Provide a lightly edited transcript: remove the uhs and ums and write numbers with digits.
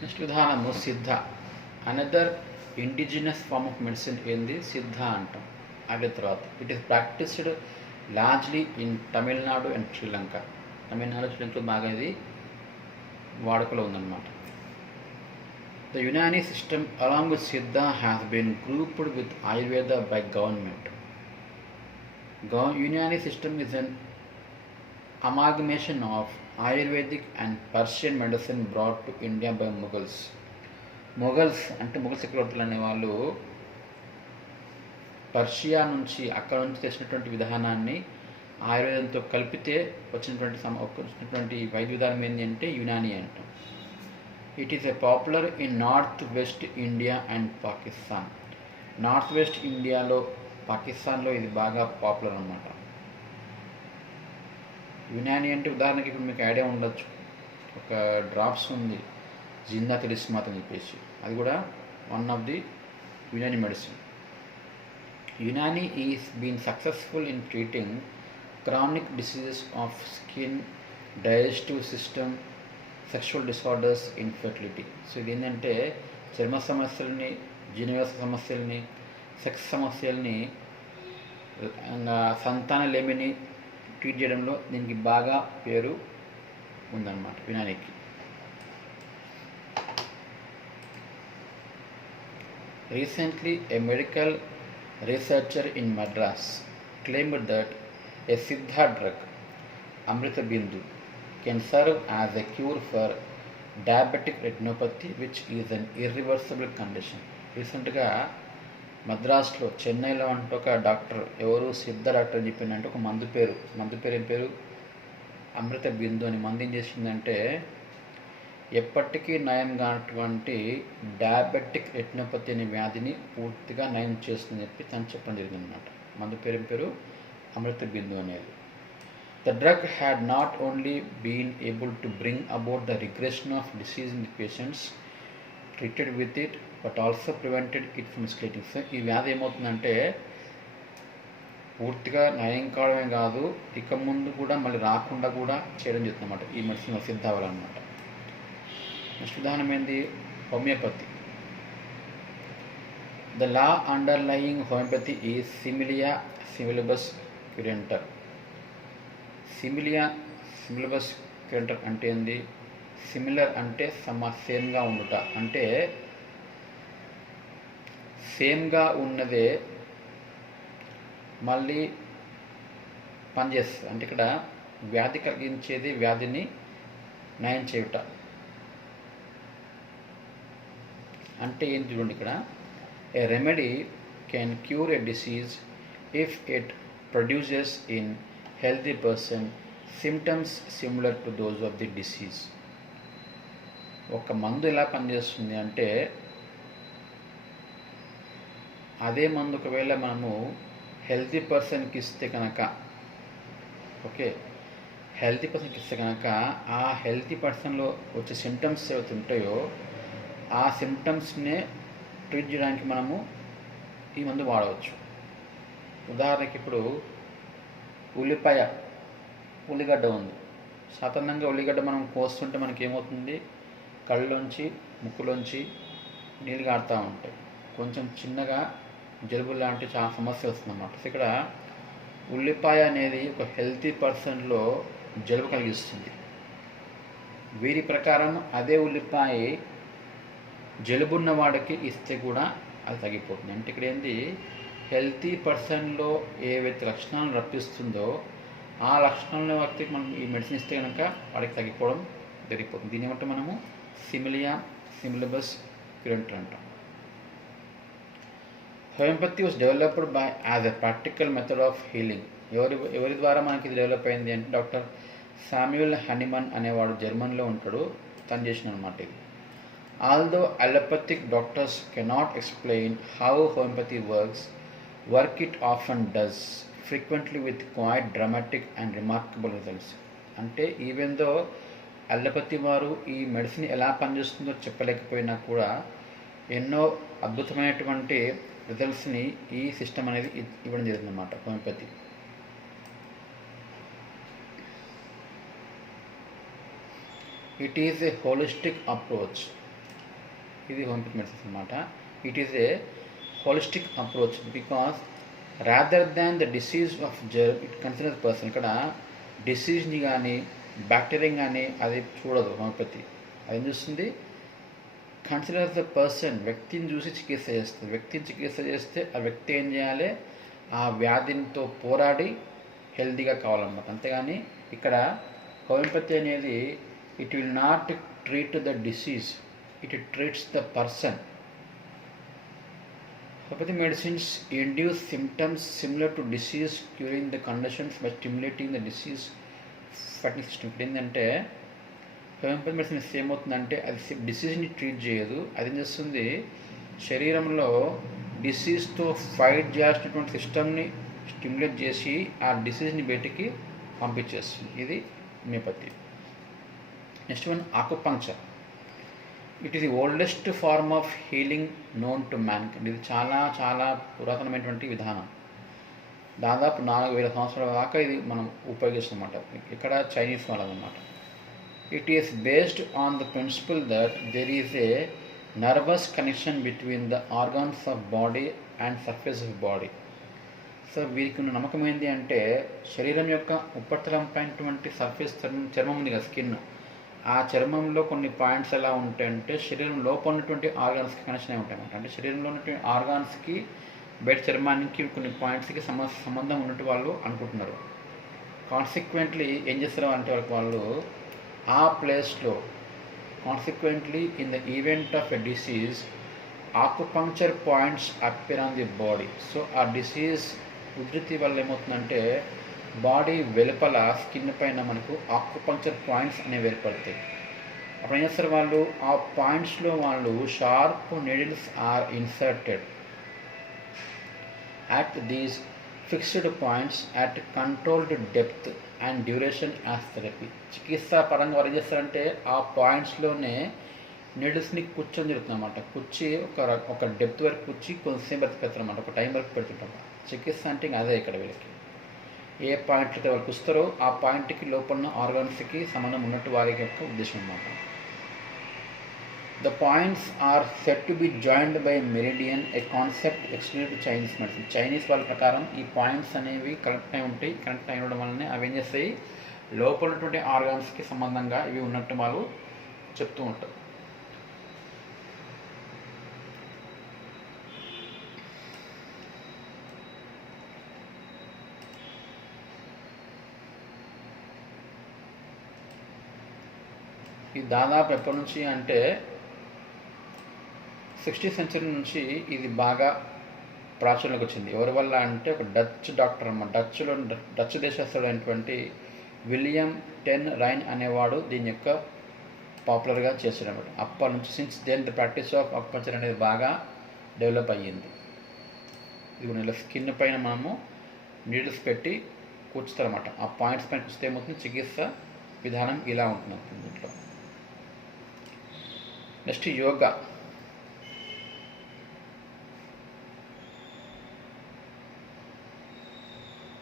Next విధానము Siddha. Another indigenous form of medicine ఏంది? సిద్ధ అంటాం. అదే తర్వాత it is practised largely in Tamil Nadu and Sri Lanka. Tamil Nadu శ్రీలంకలో బాగా ఇది వాడుకలో ఉందన్నమాట. The Unani system along with Siddha has been grouped with Ayurveda by government. Unani system is an amalgamation of Ayurvedic and Persian medicine brought to India by Mughals. Mughals అంటే ముఘల్ చక్రవర్తులు అనేవాళ్ళు Persia నుంచి అక్కడ నుంచి తెచ్చినటువంటి విధానాన్ని ఆయుర్వేదంతో కలిపితే వచ్చినటువంటి వైద్య విధానం ఏంటి అంటే యునాని అంటాం. It is a popular in north west India and Pakistan. North west ఇండియాలో, పాకిస్తాన్లో ఇది బాగా పాపులర్ అన్నమాట. యునాని అంటే ఉదాహరణకి ఇప్పుడు మీకు ఐడియా ఉండొచ్చు, ఒక డ్రాప్స్ ఉంది జిందా తెలిస్మాత్ అని చెప్పేసి, అది కూడా one of the Unani medicine. Unani is been successful in treating chronic diseases of skin, digestive system, sexual disorders, infertility. So ఇది ఏంటంటే చర్మ సమస్యలని, జీర్ణవ్యవస్థ సమస్యలని, సెక్స్ సమస్యల్ని, సంతాన లేమిని ట్రీట్ చేయడంలో దీనికి బాగా పేరు ఉందన్నమాట యునానికి. Recently, a medical researcher in Madras claimed that a Siddha drug, Amrita Bindu, can serve as a cure for diabetic retinopathy, which is an irreversible condition. రీసెంట్గా మద్రాస్లో, చెన్నైలో అంటే ఒక డాక్టర్, ఎవరు సిద్ధ డాక్టర్ అని చెప్పిందంటే ఒక మందు పేరు ఏం పేరు? అమృత బిందు అని. మందు ఏం చేసిందంటే ఎప్పటికీ నయం కానటువంటి డయాబెటిక్ రెటినోపతి అనే వ్యాధిని పూర్తిగా నయం చేస్తుందని చెప్పి తను చెప్పడం జరిగిందనమాట. మందు పేరు ఏం పేరు? అమృత బిందు అనేది. The drug had not only been able to bring about the regression of disease in the patients treated with it, but also prevented it from escalating. So ఈ వ్యాధి ఏమవుతుందంటే పూర్తిగా నయం కావడమే కాదు, ఇక ముందు కూడా మళ్ళీ రాకుండా కూడా చేయడం జరుగుతుందన్నమాట ఈ మెడిసిన్ సిద్ధ అవ్వాలన్నమాట. నెక్స్ట్ విధానం ఏంది? Homeopathy. The law underlying homeopathy is సిమిలియా సిమిలిబస్ క్యురెంటర్. సిమిలిబస్ క్యురెంటర్ అంటే ఏంది? సిమిలర్ అంటే సేమ్గా ఉండుట, అంటే సేమ్గా ఉన్నదే మళ్ళీ పనిచేస్తుంది. అంటే ఇక్కడ వ్యాధి కలిగించేది వ్యాధిని నయం చేయుట అంటే ఏంటి చూడండి ఇక్కడ. A remedy can cure a disease if it produces in healthy person symptoms similar to those of the disease. ఒక మందు ఎలా పనిచేస్తుంది అంటే, అదే మందు ఒకవేళ మనము హెల్తీ పర్సన్కి ఇస్తే కనుక, హెల్తీ పర్సన్కి ఇస్తే కనుక ఆ హెల్తీ పర్సన్లో వచ్చే సిమ్టమ్స్ ఏవైతే ఉంటాయో ఆ సిమ్టమ్స్నే ట్రీట్ చేయడానికి మనము ఈ మందు వాడవచ్చు. ఉదాహరణకి ఇప్పుడు ఉల్లిగడ్డ ఉంది. సాధారణంగా ఉల్లిగడ్డ మనం కోస్తుంటే మనకి ఏమవుతుంది? కళ్ళలోంచి, ముక్కులోంచి నీళ్ళు కారుతూ ఉంటాయి. కొంచెం చిన్నగా జలుబు లాంటి చాలా సమస్య వస్తుందన్నమాట. ఇక్కడ ఉల్లిపాయ అనేది ఒక హెల్తీ పర్సన్లో జలుబు కలిగిస్తుంది. వీరి ప్రకారం అదే ఉల్లిపాయ జలుబున్న వాడికి ఇస్తే కూడా అది తగ్గిపోతుంది. అంటే ఇక్కడ ఏంది? హెల్తీ పర్సన్లో ఏవైతే లక్షణాలను రప్పిస్తుందో ఆ లక్షణాల వ్యక్తికి మనం ఈ మెడిసిన్ ఇస్తే కనుక వాడికి తగ్గిపోవడం జరిగిపోతుంది. దీని ఏమంటే మనము సిమిలిబస్ క్యురెంటర్ అంటాం. Homeopathy was developed by as a practical method of healing. ఎవరి ద్వారా మనకి ఇది డెవలప్ అయింది అంటే డాక్టర్ శామ్యూల్ హనీమన్ అనేవాడు జర్మన్లో ఉంటాడు, తను చేసిన అనమాట ఇది. Although allopathic doctors cannot explain how homeopathy work it often does, frequently with quite dramatic and remarkable results. అంటే ఈవెన్ దో అలోపతి వారు ఈ మెడిసిన్ ఎలా పనిచేస్తుందో చెప్పలేకపోయినా కూడా ఎన్నో అద్భుతమైనటువంటి రిజల్ట్స్ని ఈ సిస్టమ్ అనేది ఇవ్వడం జరిగిందన్నమాట homeopathy. It is a holistic approach ఇది హోమియోపతి మెడిసిన్స్ అనమాట. It is a holistic approach because rather than the disease of germ it considers person. ఇక్కడ డిసీజ్ని కానీ బ్యాక్టీరియా కానీ అది చూడదు హోమియోపతి. అది ఏం చూస్తుంది, కన్సిడర్ ద పర్సన్, వ్యక్తిని చూసి చికిత్స చేస్తుంది. వ్యక్తిని చికిత్స చేస్తే ఆ వ్యక్తి ఏం చేయాలి, ఆ వ్యాధితో పోరాడి హెల్తీగా కావాలన్నమాట. అంతేగాని ఇక్కడ హోమియోపతి అనేది it will not treat the disease, it treats the person. Homeopathy medicines induce symptoms similar to disease, curing the conditions by stimulating the disease fighting system. ఏంటంటే హోమియోపతి మెడిసిన్స్ ఏమవుతుందంటే అది డిసీజ్ని ట్రీట్ చేయదు, అది ఏం చేస్తుంది, శరీరంలో డిసీజ్తో ఫైట్ చేసినటువంటి సిస్టమ్ని స్టిమ్యులేట్ చేసి ఆ డిసీజ్ని బయటికి పంపించేస్తుంది. ఇది homeopathy. Next one acupuncture. It is the oldest form of healing known to man. ఇది చాలా చాలా పురాతనమైనటువంటి విధానం. దాదాపు 4000 సంవత్సరాల దాకా ఇది మనం ఉపయోగిస్తామన్నమాట. ఇక్కడ చైనీస్ వాళ్ళదన్నమాట. It is based on the principle that there is a nervous connection between the organs of body and surface of body. So వీరికి ఉన్న నమ్మకం ఏంటి అంటే శరీరం యొక్క ఉపరితలంపైనటువంటి సర్ఫేస్ చర్మం ఉంది కదా, స్కిన్, ఆ చర్మంలో కొన్ని పాయింట్స్ ఎలా ఉంటాయంటే శరీరం లోపల ఉన్నటువంటి ఆర్గాన్స్కి కనెక్షన్ అయి ఉంటాయి. అంటే శరీరంలో ఉన్నటువంటి ఆర్గాన్స్కి బయట చర్మానికి కొన్ని పాయింట్స్కి సంబంధం ఉన్నట్టు వాళ్ళు అనుకుంటున్నారు. కాన్సిక్వెంట్లీ ఏం చేస్తారు అంటే వాళ్ళు ఆ ప్లేస్లో consequently in the event of a disease acupuncture points appear on the body. So ఆ డిసీజ్ ఉధృతి వల్ల ఏమవుతుందంటే బాడీ వెలుపల స్కిన్ పైన మనకు ఆకుపంక్చర్ పాయింట్స్ అనేవి ఏర్పడతాయి. అప్పుడు ఏం చేస్తారు వాళ్ళు, ఆ పాయింట్స్లో వాళ్ళు sharp needles are inserted at these fixed points at controlled depth and duration as therapy. చికిత్సా పరంగా వాళ్ళు ఏం చేస్తారంటే ఆ పాయింట్స్లోనే నీడిల్స్ని కూర్చొని జరుగుతుందన్నమాట. కూర్చి ఒక డెప్త్ వరకు కూర్చి కొంతసేపు పెడతారన్నమాట, ఒక టైం వరకు పెడుతుంటాం. చికిత్స అంటే ఇంకా అదే. ఇక్కడ వీళ్ళకి ఏ పాయింట్ అయితే వాళ్ళు కూస్తారో ఆ పాయింట్కి లోపల ఆర్గాన్స్కి సంబంధం ఉన్నట్టు వారి యొక్క ఉద్దేశం అన్నమాట. The points are set to be joined by meridian, a concept exclusive to Chinese medicine. Chinese వాళ్ళ ప్రకారం ఈ పాయింట్స్ అనేవి కనెక్ట్ అయి ఉంటాయి. కనెక్ట్ అయి ఉండడం వల్లనే అవి ఏం చేస్తాయి, లోపల ఉన్నటువంటి ఆర్గాన్స్కి సంబంధంగా ఇవి ఉన్నట్టు వాళ్ళు చెప్తూ ఉంటారు. ఇది దాదాపు ఎప్పటి నుంచి అంటే 60th సెంచరీ నుంచి ఇది బాగా ప్రాచుర్యంలోకి వచ్చింది. ఎవరి వల్ల అంటే ఒక డచ్ డాక్టర్ అన్నమాట, డచ్ దేశస్థుడైనటువంటి విలియం టెన్ రైన్ అనేవాడు దీని యొక్క పాపులర్గా చేసాడు అనమాట. అప్పటి నుంచి since then the practice of acupuncture అనేది బాగా డెవలప్ అయ్యింది. ఇది ఇలా స్కిన్ పైన మనము నీడిల్స్ పెట్టి కూర్చుతారన్నమాట. ఆ పాయింట్స్ పైన కూర్చుతే ఏమవుతుంది, చికిత్స విధానం ఇలా ఉంటుంది దీంట్లో. నెక్స్ట్ యోగా.